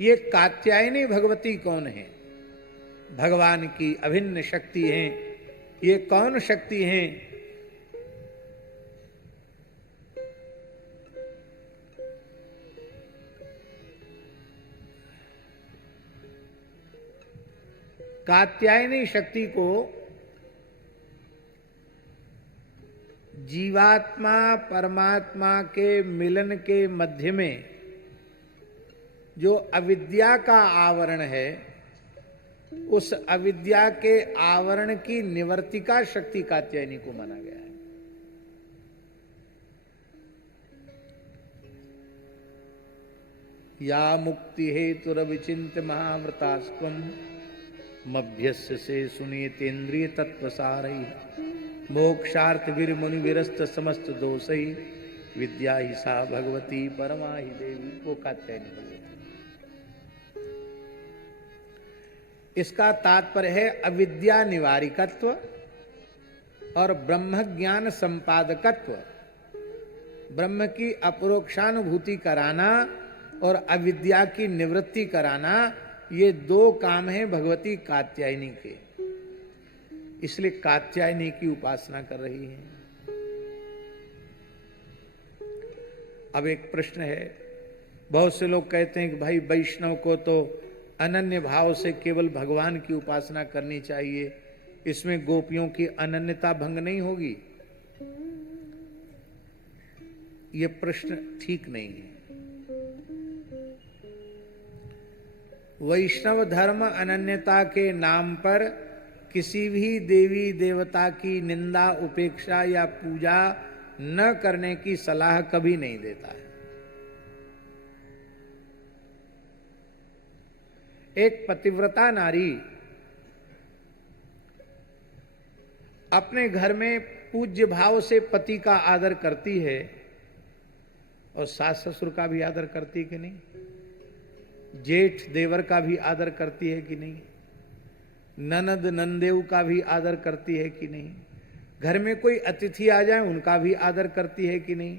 ये कात्यायनी भगवती कौन है? भगवान की अभिन्न शक्ति हैं। ये कौन शक्ति हैं? कात्यायनी शक्ति को जीवात्मा परमात्मा के मिलन के मध्य में जो अविद्या का आवरण है, उस अविद्या के आवरण की निवर्तिका शक्ति कात्यायनी को माना गया है। या मुक्ति हेतुरविचिन्त्य महाव्रतास्त्वं मभ्यस्य से सुनीतेन्द्रिय तत्वसारई मोक्षार्थ वीर मुनि विरस्त समस्त दोषई विद्या ही सा भगवती परमा ही देवी। वो कात्यायनी भगवती। इसका तात्पर्य है अविद्या निवारिकत्व और ब्रह्म ज्ञान संपादकत्व। ब्रह्म की अपरोक्षानुभूति कराना और अविद्या की निवृत्ति कराना, ये दो काम हैं भगवती कात्यायनी के। इसलिए कात्यायनी की उपासना कर रही है। अब एक प्रश्न है, बहुत से लोग कहते हैं कि भाई वैष्णव को तो अनन्य भाव से केवल भगवान की उपासना करनी चाहिए, इसमें गोपियों की अनन्यता भंग नहीं होगी। ये प्रश्न ठीक नहीं है। वैष्णव धर्म अनन्यता के नाम पर किसी भी देवी देवता की निंदा, उपेक्षा या पूजा न करने की सलाह कभी नहीं देता है। एक पतिव्रता नारी अपने घर में पूज्य भाव से पति का आदर करती है और सास ससुर का भी आदर करती है कि नहीं? जेठ देवर का भी आदर करती है कि नहीं? ननद नंदेव का भी आदर करती है कि नहीं? घर में कोई अतिथि आ जाए उनका भी आदर करती है कि नहीं?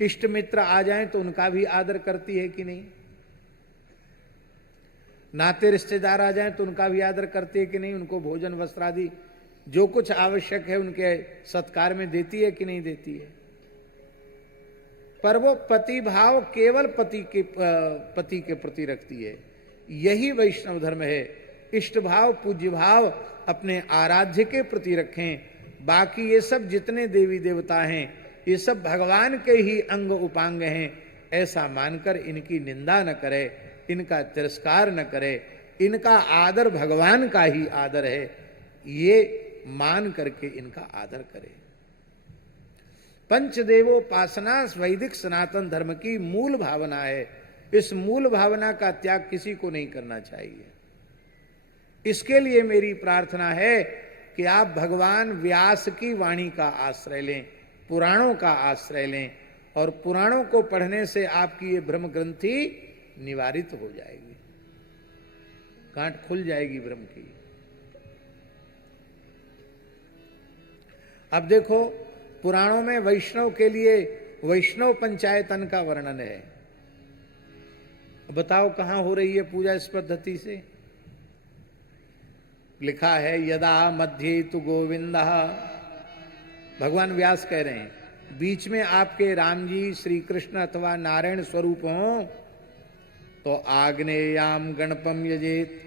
इष्ट मित्र आ जाए तो उनका भी आदर करती है कि नहीं? नाते रिश्तेदार आ जाए तो उनका भी आदर करती है कि नहीं? उनको भोजन वस्त्र आदि जो कुछ आवश्यक है उनके सत्कार में देती है कि नहीं देती है? पर वो पति भाव केवल पति के प्रति रखती है। यही वैष्णव धर्म है। इष्ट भाव, पूज्य भाव अपने आराध्य के प्रति रखें। बाकी ये सब जितने देवी देवता हैं, ये सब भगवान के ही अंग उपांग हैं, ऐसा मानकर इनकी निंदा न करे, इनका तिरस्कार न करे। इनका आदर भगवान का ही आदर है, ये मान करके इनका आदर करे। पंचदेवोपासना वैदिक सनातन धर्म की मूल भावना है। इस मूल भावना का त्याग किसी को नहीं करना चाहिए। इसके लिए मेरी प्रार्थना है कि आप भगवान व्यास की वाणी का आश्रय लें, पुराणों का आश्रय लें, और पुराणों को पढ़ने से आपकी ये भ्रम ग्रंथि निवारित हो जाएगी, गांठ खुल जाएगी भ्रम की। अब देखो, पुराणों में वैष्णव के लिए वैष्णव पंचायतन का वर्णन है। बताओ कहां हो रही है पूजा इस पद्धति से? लिखा है यदा मध्ये तु गोविंद। भगवान व्यास कह रहे हैं बीच में आपके राम जी, श्री कृष्ण अथवा नारायण स्वरूप हो तो आग्नेयाम गणपम यजेत,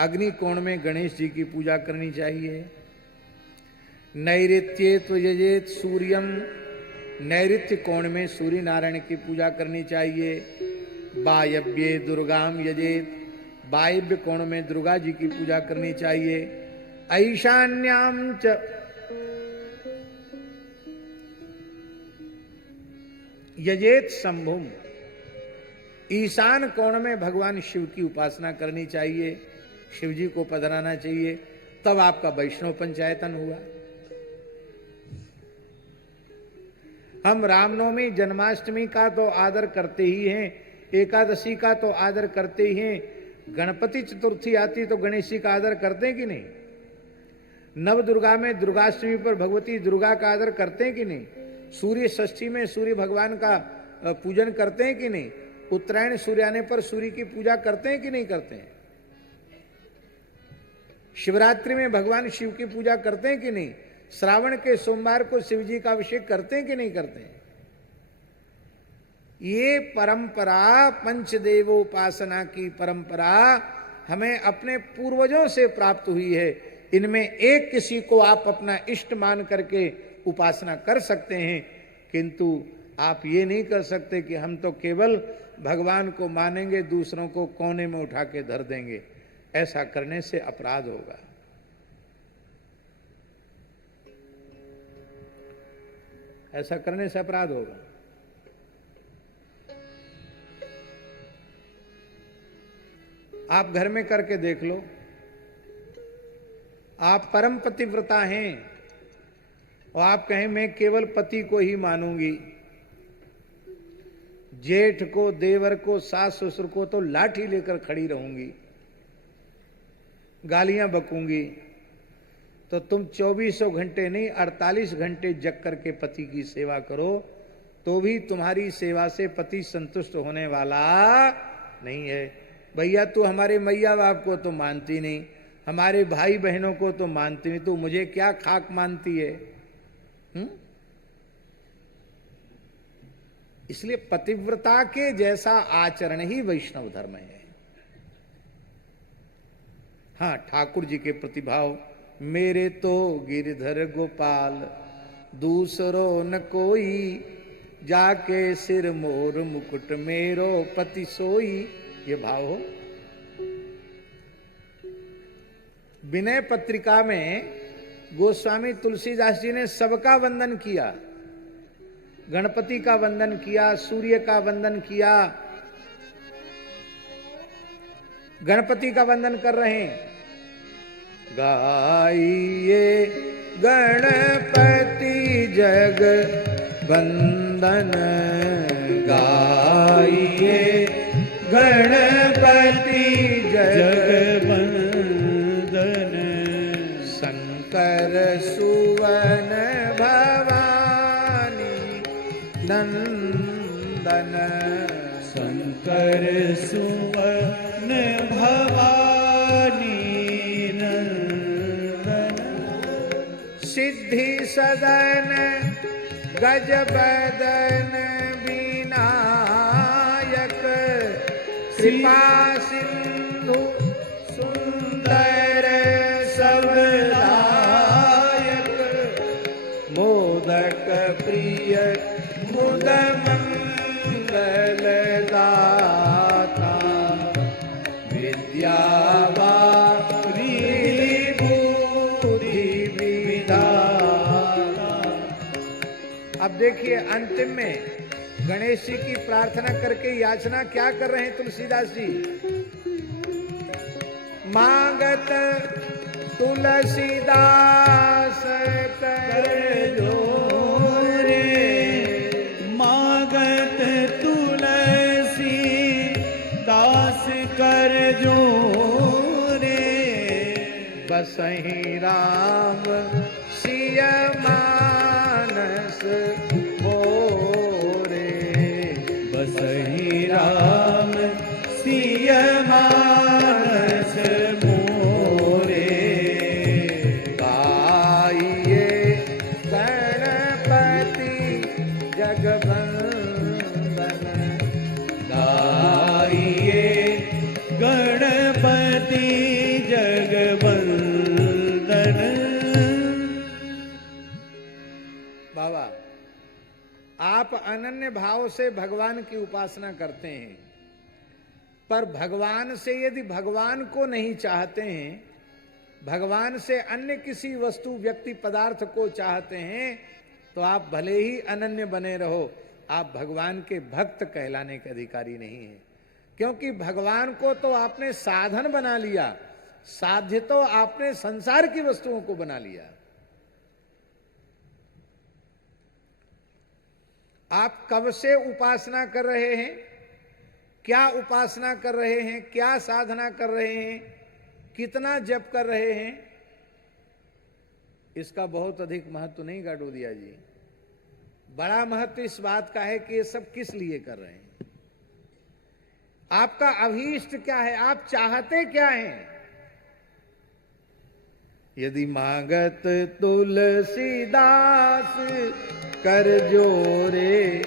अग्नि कोण में गणेश जी की पूजा करनी चाहिए। नैऋत्ये तो यजेत सूर्यम, नैऋत्य कोण में सूर्य नारायण की पूजा करनी चाहिए। वायव्ये दुर्गाम यजेत, वायव्य कोण में दुर्गा जी की पूजा करनी चाहिए। ऐशान्याम च यजेत शंभुम, ईशान कोण में भगवान शिव की उपासना करनी चाहिए, शिव जी को पधराना चाहिए। तब आपका वैष्णव पंचायतन हुआ। हम रामनवमी, जन्माष्टमी का तो आदर करते ही हैं, एकादशी का तो आदर करते ही हैं, गणपति चतुर्थी आती तो गणेश जी का आदर करते हैं कि नहीं? नव दुर्गा में दुर्गाष्टमी पर भगवती दुर्गा का आदर करते हैं कि नहीं? सूर्य षष्ठी में सूर्य भगवान का पूजन करते हैं कि नहीं? उत्तरायण सूर्य आने पर सूर्य की पूजा करते हैं कि नहीं करते हैं? शिवरात्रि में भगवान शिव की पूजा करते हैं कि नहीं? श्रावण के सोमवार को शिव जी का अभिषेक करते हैं कि नहीं करते हैं? ये परंपरा, पंचदेवोपासना की परंपरा हमें अपने पूर्वजों से प्राप्त हुई है। इनमें एक किसी को आप अपना इष्ट मान करके उपासना कर सकते हैं, किंतु आप ये नहीं कर सकते कि हम तो केवल भगवान को मानेंगे, दूसरों को कोने में उठा के धर देंगे। ऐसा करने से अपराध होगा। ऐसा करने से अपराध होगा। आप घर में करके देख लो। आप परम पतिव्रता हैं और आप कहें मैं केवल पति को ही मानूंगी, जेठ को, देवर को, सास ससुर को तो लाठी लेकर खड़ी रहूंगी, गालियां बकूंगी, तो तुम 2400 घंटे नहीं 48 घंटे जग करके पति की सेवा करो, तो भी तुम्हारी सेवा से पति संतुष्ट होने वाला नहीं है। भैया तू हमारे मैया बाप को तो मानती नहीं, हमारे भाई बहनों को तो मानती नहीं, तू मुझे क्या खाक मानती है? इसलिए पतिव्रता के जैसा आचरण ही वैष्णव धर्म है। हाँ, ठाकुर जी के प्रतिभाव, मेरे तो गिरधर गोपाल दूसरो न कोई, जाके सिर मोर मुकुट मेरो पति सोई, ये भाव हो। विनय पत्रिका में गोस्वामी तुलसीदास जी ने सबका वंदन किया, गणपति का वंदन किया, सूर्य का वंदन किया। गणपति का वंदन कर रहे हैं, गाइए गणपति जग वंदन, गाइए गणपति जग वंदन, शंकर सुवन भवानी नंदन, शंकर सुवन भवानी नंदन, सिद्धि सदन गज बदन विनायक, कृपा सिंधु सुंदर सबलायक, मोदक प्रिय मुद मंगल दाता, विद्यावारी बुद्धि विधाता। अब देखिए अंतिम में गणेश जी की प्रार्थना करके याचना क्या कर रहे हैं तुलसीदास जी? मांगत तुलसीदास कर जोरे, मांगत तुलसीदास कर जोरे, बसहि राम सिय मानस मोरे, बसहि राम सिय मानस मोरे, गाइए गणपति जगवंदन, गाइए गणपति जगवंदन। बाबा, आप अनन्य भाव से भगवान की उपासना करते हैं, पर भगवान से यदि भगवान को नहीं चाहते हैं, भगवान से अन्य किसी वस्तु व्यक्ति पदार्थ को चाहते हैं, तो आप भले ही अनन्य बने रहो, आप भगवान के भक्त कहलाने के अधिकारी नहीं हैं। क्योंकि भगवान को तो आपने साधन बना लिया, साध्य तो आपने संसार की वस्तुओं को बना लिया। आप कब से उपासना कर रहे हैं, क्या उपासना कर रहे हैं, क्या साधना कर रहे हैं, कितना जप कर रहे हैं, इसका बहुत अधिक महत्व नहीं गाडोदिया जी। बड़ा महत्व इस बात का है कि ये सब किस लिए कर रहे हैं। आपका अभीष्ट क्या है, आप चाहते क्या हैं? यदि मांगत तुलसीदास कर जोरे,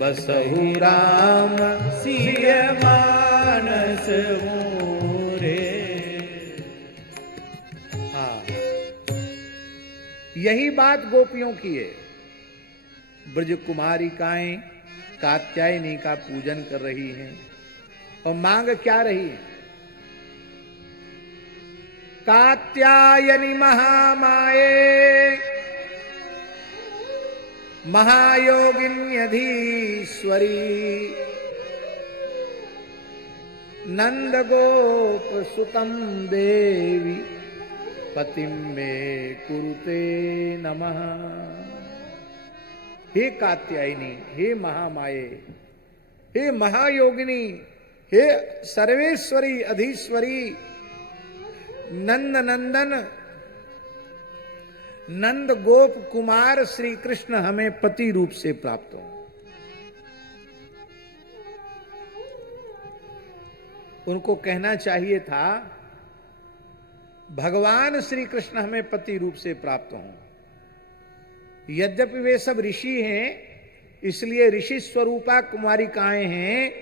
बसहु राम सिय मानस मोरे। हाँ, यही बात गोपियों की है। ब्रज कुमारिकाएं कात्यायनी का पूजन कर रही हैं और मांग क्या रही है? कात्यायनी महामाये महायोगिन्यधीश्वरी, नंद गोप सुतम देवी, पतिम में कुरुते नमः। हे कात्यायनी, हे महामाये, हे महायोगिनी, हे सर्वेश्वरी अधीश्वरी, नंद नंदन नंद गोप कुमार श्री कृष्ण हमें पति रूप से प्राप्त हो। उनको कहना चाहिए था भगवान श्री कृष्ण हमें पति रूप से प्राप्त हों। यद्यपि वे सब ऋषि हैं, इसलिए ऋषि स्वरूपा कुमारिकाएं हैं,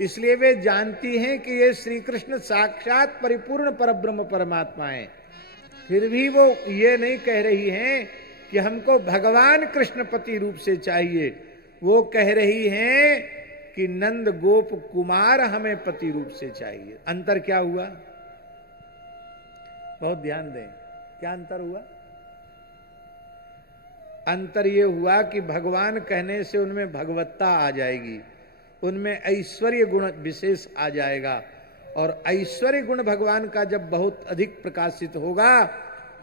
इसलिए वे जानती हैं कि ये श्री कृष्ण साक्षात परिपूर्ण परब्रह्म परमात्मा है। फिर भी वो ये नहीं कह रही हैं कि हमको भगवान कृष्ण पति रूप से चाहिए। वो कह रही हैं कि नंद गोप कुमार हमें पति रूप से चाहिए। अंतर क्या हुआ? बहुत ध्यान दें, क्या अंतर हुआ? अंतर ये हुआ कि भगवान कहने से उनमें भगवत्ता आ जाएगी, उनमें ऐश्वर्य गुण विशेष आ जाएगा, और ऐश्वर्य गुण भगवान का जब बहुत अधिक प्रकाशित होगा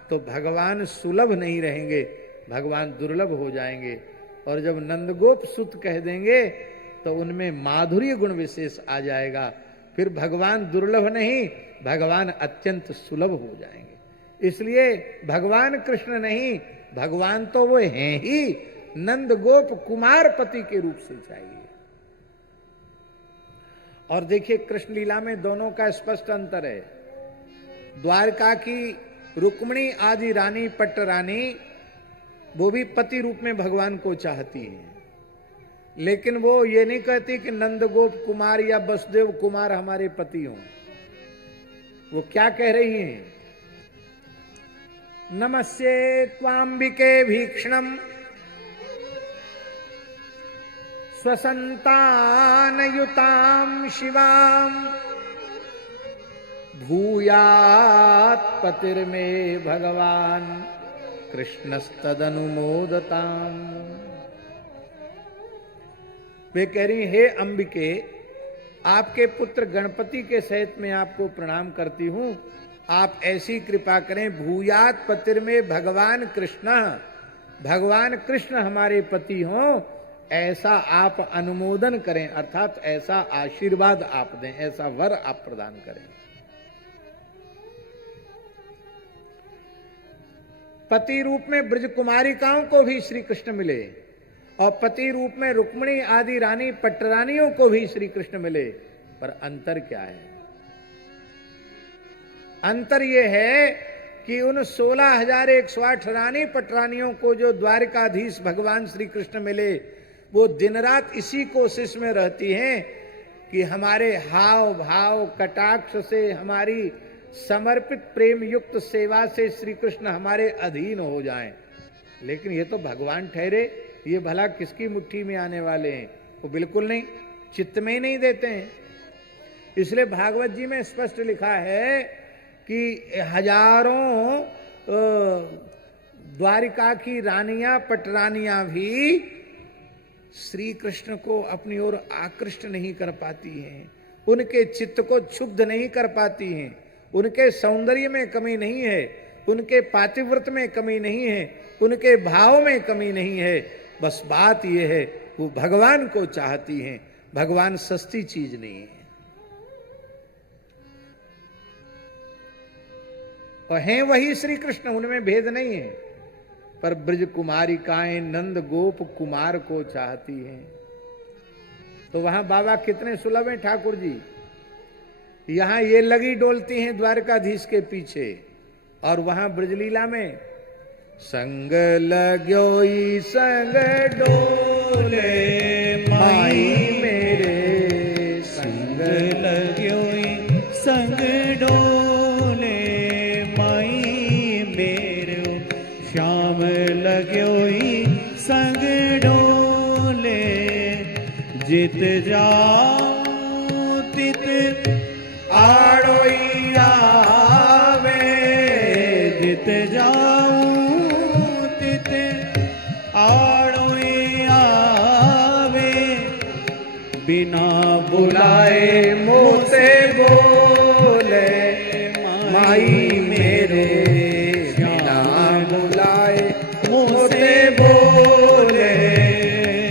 तो भगवान सुलभ नहीं रहेंगे, भगवान दुर्लभ हो जाएंगे। और जब नंदगोप सुत कह देंगे तो उनमें माधुर्य गुण विशेष आ जाएगा, फिर भगवान दुर्लभ नहीं, भगवान अत्यंत सुलभ हो जाएंगे। इसलिए भगवान कृष्ण नहीं, भगवान तो वो हैं ही, नंद गोप कुमार पति के रूप से चाहिए। और देखिए कृष्ण लीला में दोनों का स्पष्ट अंतर है। द्वारका की रुक्मिणी आदि रानी पट्ट रानी वो भी पति रूप में भगवान को चाहती है, लेकिन वो ये नहीं कहती कि नंद गोप कुमार या वसुदेव कुमार हमारे पति हों। वो क्या कह रही हैं? नमस्ये त्वांबिके भीक्षणम स्वसंतानयुतां शिवां, भूयात् पतिर्मे भगवान कृष्णस्तदनुमोदताम्। वे कह रही, हे अंबिके, आपके पुत्र गणपति के सहित मैं आपको प्रणाम करती हूं, आप ऐसी कृपा करें, भूयात् पतिर्मे भगवान कृष्ण, भगवान कृष्ण हमारे पति हों, ऐसा आप अनुमोदन करें, अर्थात ऐसा आशीर्वाद आप दें, ऐसा वर आप प्रदान करें। पति रूप में ब्रज कुमारिकाओं को भी श्री कृष्ण मिले और पति रूप में रुक्मिणी आदि रानी पट्टरानियों को भी श्री कृष्ण मिले, पर अंतर क्या है? अंतर यह है कि उन 16,108 रानी पटरानियों को जो द्वारकाधीश भगवान श्री कृष्ण मिले, वो दिन रात इसी कोशिश में रहती हैं कि हमारे हाव भाव कटाक्ष से, हमारी समर्पित प्रेम युक्त सेवा से श्री कृष्ण हमारे अधीन हो जाएं। लेकिन ये तो भगवान ठहरे, ये भला किसकी मुट्ठी में आने वाले हैं? वो बिल्कुल नहीं, चित्त में ही नहीं देते हैं। इसलिए भागवत जी में स्पष्ट लिखा है कि हजारों द्वारिका की रानियां पटरानियां भी श्री कृष्ण को अपनी ओर आकृष्ट नहीं कर पाती हैं, उनके चित्त को क्षुब्ध नहीं कर पाती हैं, उनके सौंदर्य में कमी नहीं है, उनके पातिव्रत में कमी नहीं है, उनके भाव में कमी नहीं है। बस बात यह है, वो भगवान को चाहती हैं, भगवान सस्ती चीज नहीं है। और हैं वही श्री कृष्ण, उनमें भेद नहीं है, पर ब्रज कुमारिकाएं नंद गोप कुमार को चाहती हैं। तो वहां बाबा कितने सुलभ हैं ठाकुर जी। यहां ये लगी डोलती हैं द्वारकाधीश के पीछे, और वहां ब्रजलीला में संग लाग्योई संग डोले माई मेरे, संग लाग्योई संग डोले माई मेरे, श्याम लाग्योई संग डोले, जित जाऊं तित आड़ोई आवे, जित जाऊं तित आड़ोई आवे, बिना बुलाए मोसे बोले माई मेरे, बिना बुलाए मोसे बोले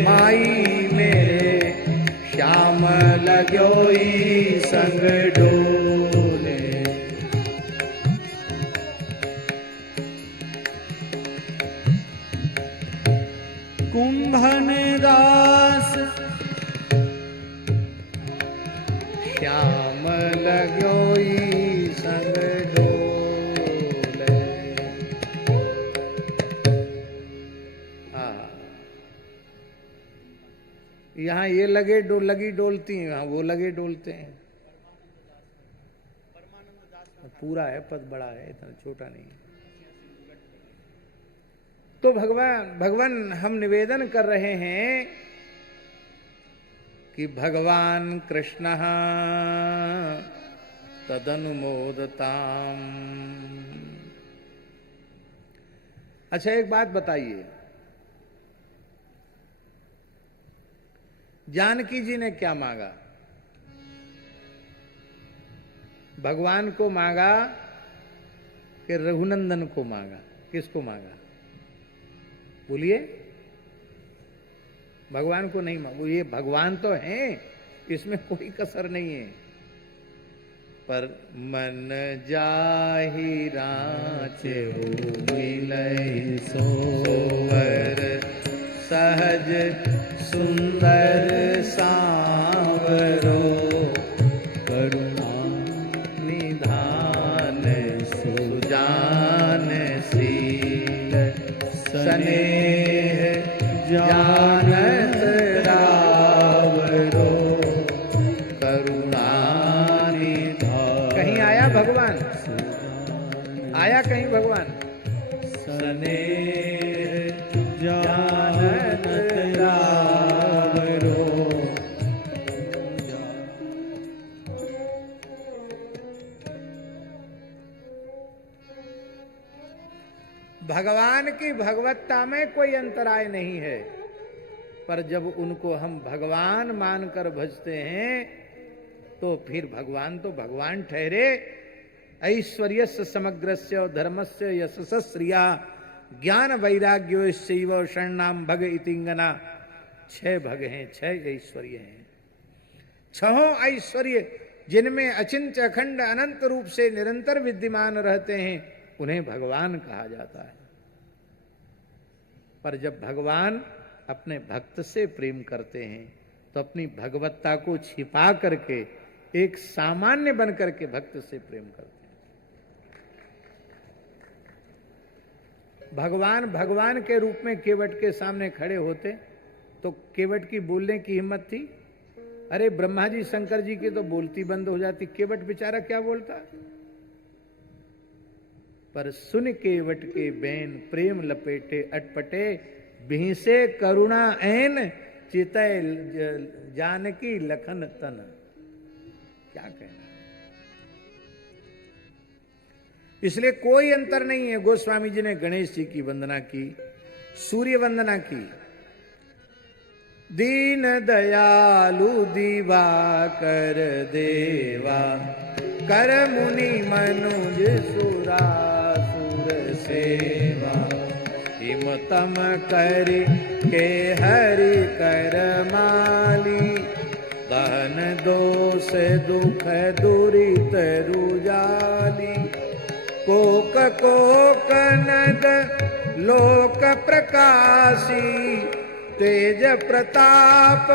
माई मेरे, श्याम लाग्योई संग डोले। कुंभन दास श्याम लाग्योई संग डोले। यहाँ ये लगी डोलती हैं, वहां वो लगे डोलते हैं। पूरा है, पद बड़ा है, इतना छोटा नहीं है। तो भगवान हम निवेदन कर रहे हैं कि भगवान कृष्ण तदनुमोदताम। अच्छा एक बात बताइए, जानकी जी ने क्या मांगा? भगवान को मांगा कि रघुनंदन को मांगा? किसको मांगा? बोलिए। भगवान को नहीं मांगो, ये भगवान तो हैं, इसमें कोई कसर नहीं है। पर मन जाहि राचे मिलई सोवर, सहज सुंदर सांवरो, करुणा निधान सुजान शील, स्नेह जानत रावरो, करुणा निधान। कहीं आया भगवान? आया कहीं भगवान? स्नेह जानत रावरो। भगवान की भगवत्ता में कोई अंतराय नहीं है, पर जब उनको हम भगवान मानकर भजते हैं तो फिर भगवान तो भगवान ठहरे। ऐश्वर्यस्य समग्रस्य धर्मस्य यशस्य श्रिया ज्ञान वैराग्योश्चैव शरणाम भग इतिंगना। 6 भग हैं, 6 ऐश्वर्य हैं। 6 ऐश्वर्य जिनमें अचिंत्य अखंड अनंत रूप से निरंतर विद्यमान रहते हैं, उन्हें भगवान कहा जाता है। पर जब भगवान अपने भक्त से प्रेम करते हैं तो अपनी भगवत्ता को छिपा करके एक सामान्य बन करके भक्त से प्रेम करते हैं। भगवान के रूप में केवट के सामने खड़े होते तो केवट की बोलने की हिम्मत थी? अरे ब्रह्मा जी शंकर जी की तो बोलती बंद हो जाती, केवट बेचारा क्या बोलता? पर सुन केवट के बैन प्रेम लपेटे अटपटे, भीसे करुणा ऐन चितय जानकी लखन तन। क्या कहना? इसलिए कोई अंतर नहीं है। गोस्वामी जी ने गणेश जी की वंदना की, सूर्य वंदना की, दीन दयालु दिवाकर देवा, कर मुनि मनुज सुरासुर सेवा, हिमतम कर के हरि कर माली, दहन दोष दुख दुरित रुजाली, कोक कोक नद लोक प्रकाशी, तेज प्रताप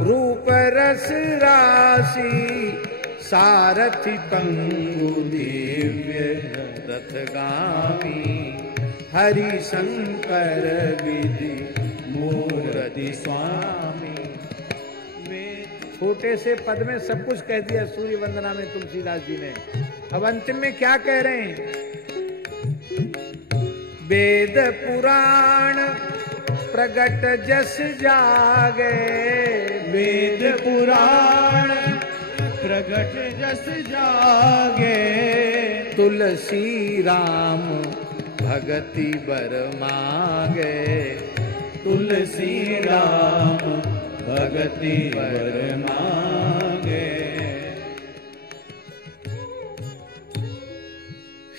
रूप रस राशि सारथि पंगु दिव्य रथगामी हरि शंकर विधि मूर्ति स्वामी। छोटे से पद में सब कुछ कह दिया सूर्य वंदना में तुलसीदास जी ने। अब अंतिम में क्या कह रहे हैं? वेद पुराण प्रगट जस जागे, वेद पुराण प्रगट जस जागे, तुलसी राम भगति बर मांगे, तुलसी राम भगति बर मांगे।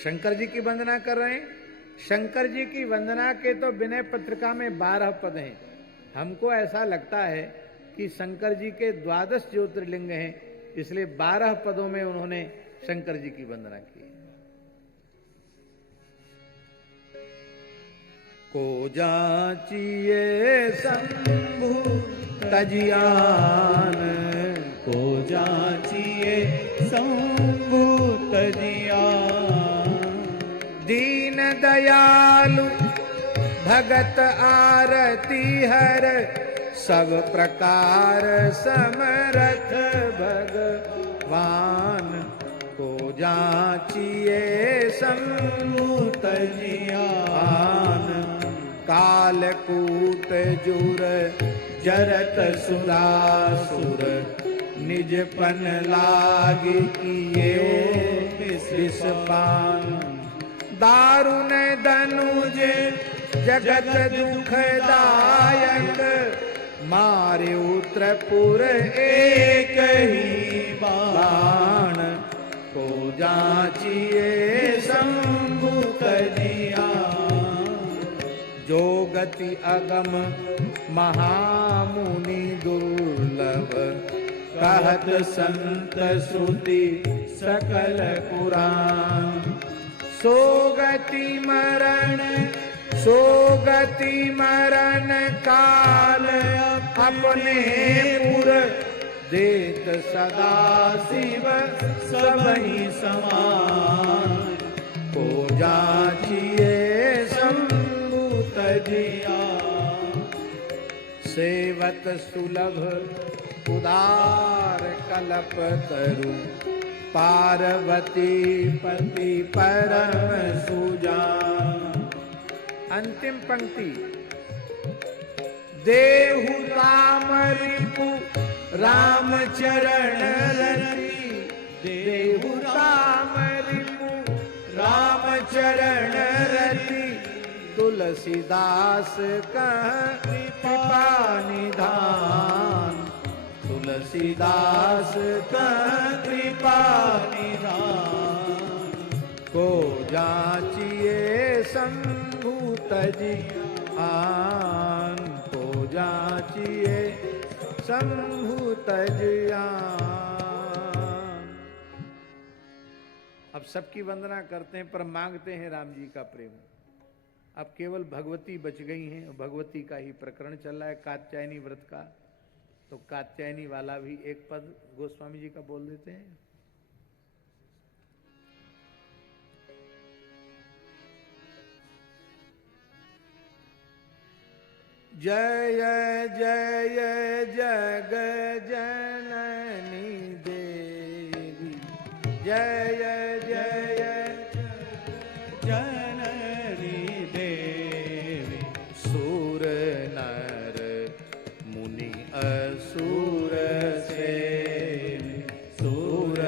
शंकर जी की वंदना कर रहे हैं। शंकर जी की वंदना के तो विनय पत्रिका में 12 पद हैं। हमको ऐसा लगता है कि शंकर जी के 12 ज्योतिर्लिंग हैं, इसलिए 12 पदों में उन्होंने शंकर जी की वंदना की। को जाचिए शंभु तजियान, को जाचिए शंभु तजियान, दीन दयालु भगत आरती हर, सब प्रकार समरथ भगवान। को जाचिए शंभु तजियान, कालकूट जुर जरत सुरासुर, निजपन लागी किए विषपान। दारुण धनुज जगत दुखदायक, मारे उत्तरपुर एक ही बाण। को जाचिए शंभु तजियान, जो गति अगम महामुनि दुर्लभ, कहत संत श्रुति सकल पुराण। सोगति मरण काल, अपने पुर देत सदा शिव सबहि समान। को जाचिए शंभु तजियान, सेवत सुलभ उदार कल्प तरु, पार्वती पति परम सुजान। अंतिम पंक्ति, देहु काम रिपु राम चरण रति, देहु काम रिपु राम चरण रति, तुलसीदास कह कृपा निधान। तुलसीदास कह कृपा निधान। को जाचिए शंभु तजियान, को जाचिए शंभु तजियान। अब सबकी वंदना करते हैं पर मांगते हैं राम जी का प्रेम। अब केवल भगवती बच गई हैं, भगवती का ही प्रकरण चल रहा है कात्यायनी व्रत का। तो कात्यायनी वाला भी एक पद गोस्वामी जी का बोल देते हैं। जय जय जग जननी देवी, जय जय जननी देवी, सूर नर मुनि असुर सेवी, सूर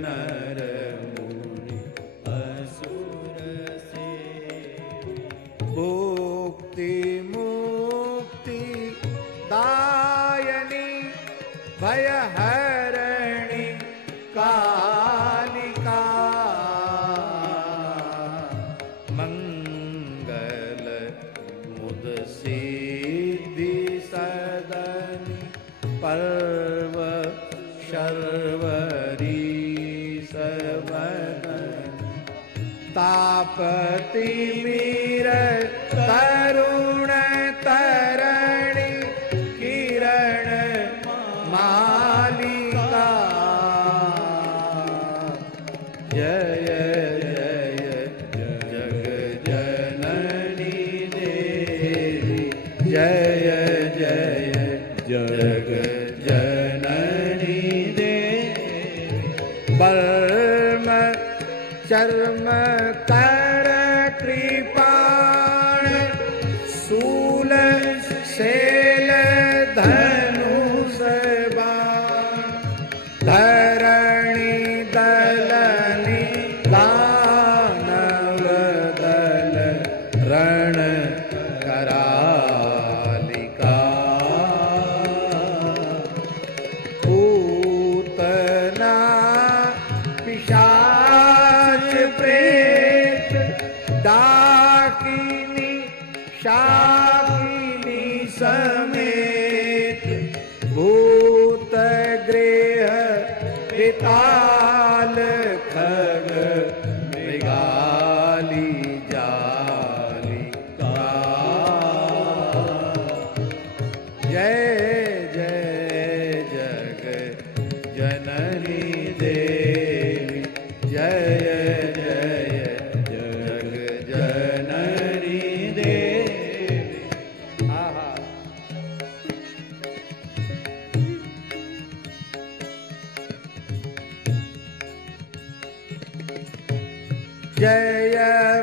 नर मुनि असुर सेवी, भुक्ति मुक्ति दायनी भय हरणी कालिका, मंगल मुद सिद्धि सदनी पर्व शर्वरी सवदन, तापति मीर तरुण तरणी किरण जय जय जग जननी देवी, जय जय जग जननी देवी। आहा, जय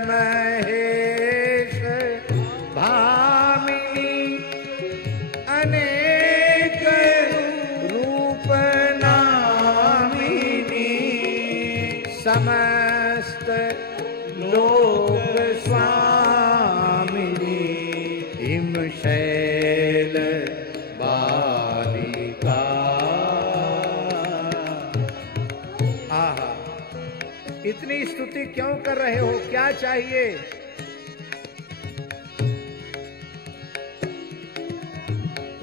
महेश भामिनी, अनेक रूप नामिनी, समस्त लोक स्वामिनी, हिमशैल बालिका। आहा, इतनी स्तुति क्यों कर रहे हो, क्या चाहिए?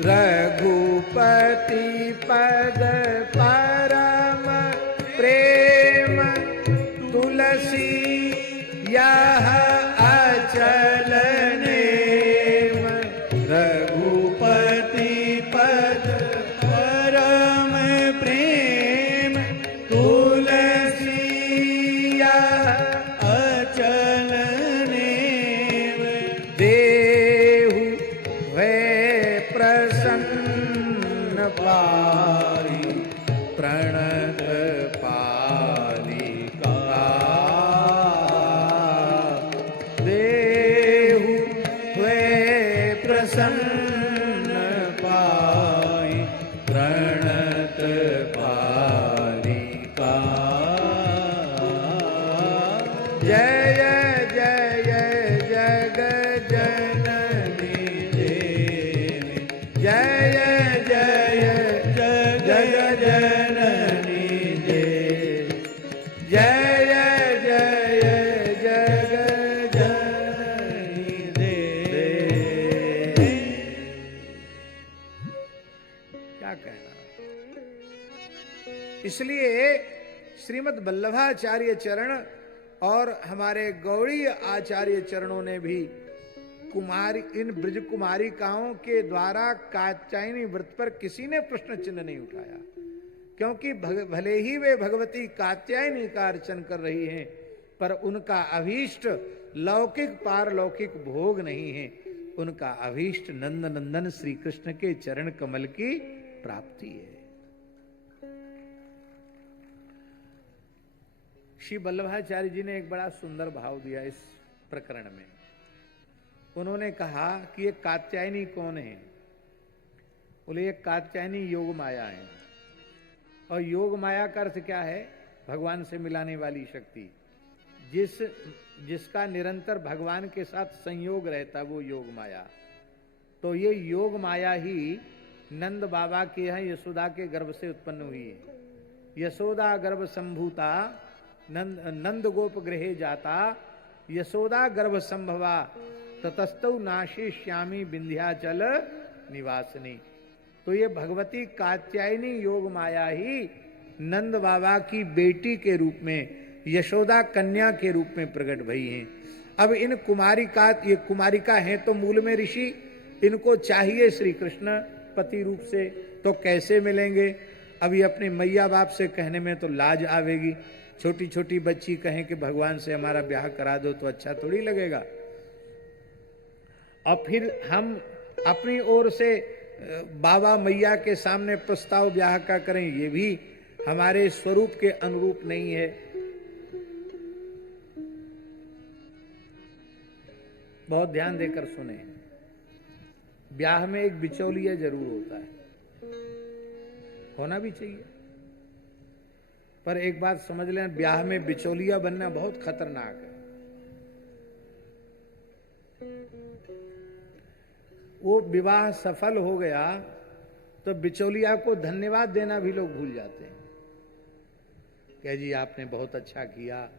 रघुपति पद परम प्रेम, तुलसी यह अचल नेम। रघुपति पद परम प्रेम, तुलसी यह अचल नेम। देहु वे प्रसन्न पारी, प्रणत पालिका। देहु वे प्रसन्न पाई, प्रणत पालिका। जय जय जग जननी देवी, जय जय जग जननी देवी, जय जय जग जननी देवी। क्या कहना। इसलिए श्रीमद् वल्लभाचार्य चरण और हमारे गौड़ीय आचार्य चरणों ने भी कुमारी, इन ब्रज कुमारिकाओं के द्वारा कात्यायनी व्रत पर किसी ने प्रश्न चिन्ह नहीं उठाया, क्योंकि भले ही वे भगवती कात्यायनी का अर्चन कर रही हैं, पर उनका अभीष्ट लौकिक पारलौकिक भोग नहीं है, उनका अभीष्ट नंद नंदन श्री कृष्ण के चरण कमल की प्राप्ति है। श्री वल्लभाचार्य जी ने एक बड़ा सुंदर भाव दिया इस प्रकरण में। उन्होंने कहा कि ये कात्यायनी कौन है? बोले ये कात्यायनी योग माया है। और योग माया का अर्थ क्या है? भगवान से मिलाने वाली शक्ति, जिसका निरंतर भगवान के साथ संयोग रहता, वो योग माया। तो ये योग माया ही नंद बाबा के यहाँ यशोदा के गर्भ से उत्पन्न हुई है। यशोदा गर्भ संभूता नंद गोप गृहे जाता, यशोदा गर्भ संभवा ततस्तौ नाशी श्यामी विंध्याचल निवासनी। तो ये भगवती कात्यायनी योग माया ही नंद बाबा की बेटी के रूप में, यशोदा कन्या के रूप में प्रकट भई हैं। अब इन कुमारिका, ये कुमारिका हैं तो मूल में ऋषि, इनको चाहिए श्री कृष्ण पति रूप से, तो कैसे मिलेंगे? अभी अपने मैया बाप से कहने में तो लाज आवेगी। छोटी छोटी बच्ची कहें कि भगवान से हमारा ब्याह करा दो तो अच्छा थोड़ी लगेगा। और फिर हम अपनी ओर से बाबा मैया के सामने प्रस्ताव ब्याह का करें, ये भी हमारे स्वरूप के अनुरूप नहीं है। बहुत ध्यान देकर सुने, ब्याह में एक बिचौलिया जरूर होता है, होना भी चाहिए, पर एक बात समझ लें, ब्याह में बिचौलिया बनना बहुत खतरनाक है। वो विवाह सफल हो गया तो बिचौलिया को धन्यवाद देना भी लोग भूल जाते हैं। कह जी आपने बहुत अच्छा किया,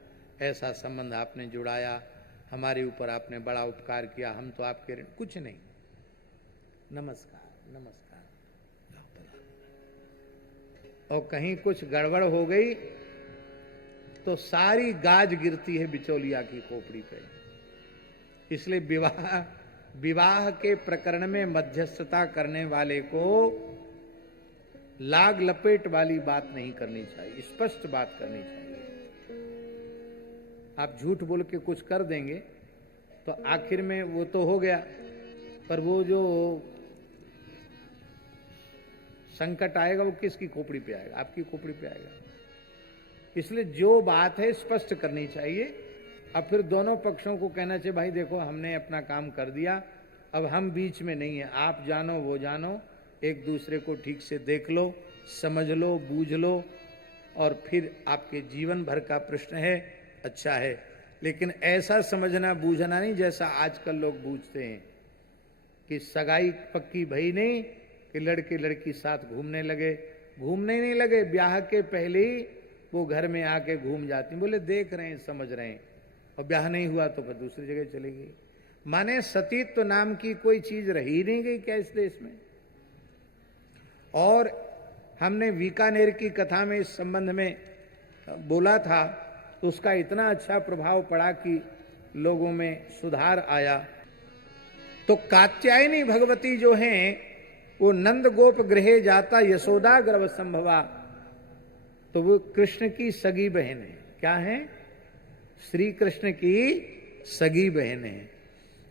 ऐसा संबंध आपने जुड़ाया, हमारे ऊपर आपने बड़ा उपकार किया, हम तो आपके ऋण। कुछ नहीं, नमस्कार नमस्कार। और कहीं कुछ गड़बड़ हो गई तो सारी गाज गिरती है बिचौलिया की खोपड़ी पे। इसलिए विवाह विवाह के प्रकरण में मध्यस्थता करने वाले को लाग लपेट वाली बात नहीं करनी चाहिए, स्पष्ट बात करनी चाहिए। आप झूठ बोल के कुछ कर देंगे तो आखिर में वो तो हो गया, पर वो जो संकट आएगा वो किसकी खोपड़ी पे आएगा? आपकी खोपड़ी पे आएगा। इसलिए जो बात है स्पष्ट करनी चाहिए। अब फिर दोनों पक्षों को कहना चाहिए भाई देखो हमने अपना काम कर दिया, अब हम बीच में नहीं है, आप जानो वो जानो, एक दूसरे को ठीक से देख लो, समझ लो, बूझ लो, और फिर आपके जीवन भर का प्रश्न है, अच्छा है। लेकिन ऐसा समझना बूझना नहीं जैसा आजकल लोग बूझते हैं कि सगाई पक्की भई नहीं कि लड़के लड़की साथ घूमने लगे। घूमने नहीं लगे, ब्याह के पहले ही वो घर में आके घूम जाती, बोले देख रहे हैं समझ रहे हैं, और ब्याह नहीं हुआ तो फिर दूसरी जगह चली गई। माने सतीत्व नाम की कोई चीज रही नहीं गई क्या इस देश में? और हमने बीकानेर की कथा में इस संबंध में बोला था, तो उसका इतना अच्छा प्रभाव पड़ा कि लोगों में सुधार आया। तो कात्यायनी भगवती जो हैं वो नंद गोप गृहे जाता यशोदा गर्भ संभवा, तो वो कृष्ण की सगी बहन है। क्या है? श्री कृष्ण की सगी बहन है।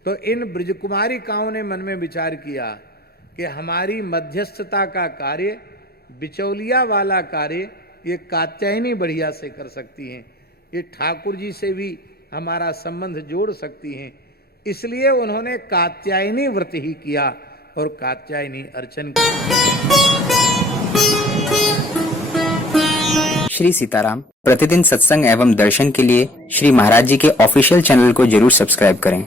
तो इन ब्रजकुमारिकाओं ने मन में विचार किया कि हमारी मध्यस्थता का कार्य, बिचौलिया वाला कार्य, ये कात्यायनी बढ़िया से कर सकती हैं, ये ठाकुर जी से भी हमारा संबंध जोड़ सकती हैं। इसलिए उन्होंने कात्यायनी व्रत ही किया और कात्यायनी अर्चन किया। श्री सीताराम प्रतिदिन सत्संग एवं दर्शन के लिए श्री महाराज जी के ऑफिशियल चैनल को जरूर सब्सक्राइब करें।